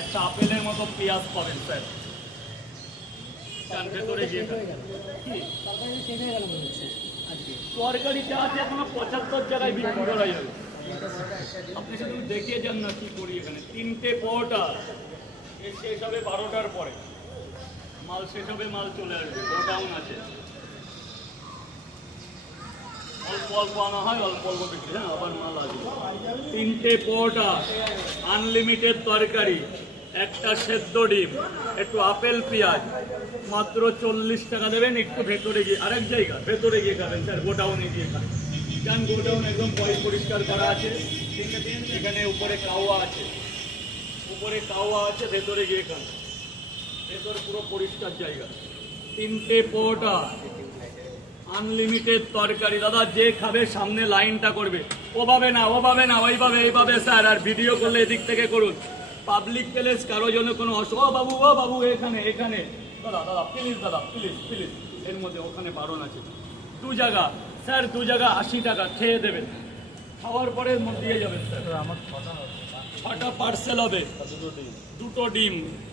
একটা আপেলের মতো পেঁয়াজ পাবেন স্যার। ভেতরে গিয়ে তরকারি যা আছে এখনো 75 জায়গায় বিক্রি করা যাবে। আপনি শুধু দেখিয়ে যান না কি করি এখানে। 3টে পরোটা শেষ হবে 12টার পরে, মাল শেষ হবে, মাল চলে আসবে, গোডাউন আছে। অল্প অল্প আনা হয়, অল্প অল্প বিক্রি, হ্যাঁ আবার মাল আসবে। 3টে পরোটা, আনলিমিটেড তরকারি, একটা সেদ্ধ ডিম, একটু আপেল পেঁয়াজ, মাত্র 40 টাকা দেবেন। একটু ভেতরে গিয়ে আরেক জায়গা ভেতরে গিয়ে খাবেন স্যার, গোডাউনে গিয়ে খাবেন। কারণ গোডাউন একদম পরিষ্কার করা আছে, এখানে উপরে কাওয়া আছে, উপরে কাওয়া আছে, ভেতরে গিয়ে খান, ভেতরে পুরো পরিষ্কার জায়গা। 3টে পরোটা, আনলিমিটেড তরকারি। দাদা যে খাবে সামনে লাইনটা করবে, ওভাবে না ওভাবে না, ওইভাবে এইভাবে স্যার। আর ভিডিও করলে এদিক থেকে করুন, পাবলিক প্লেস কারো জন্য কোনো ও বাবু এখানে এখানে দাদা দাদা প্লিজ, দাদা প্লিজ প্লিজ, এর মধ্যে ওখানে বারণ আছে। 2 জায়গা স্যার, 2 জায়গা 80 টাকা, খেয়ে দেবেন, খাওয়ার পরে দিয়ে যাবেন স্যার। আমার 6টা পার্সেল হবে, 2টো ডিম।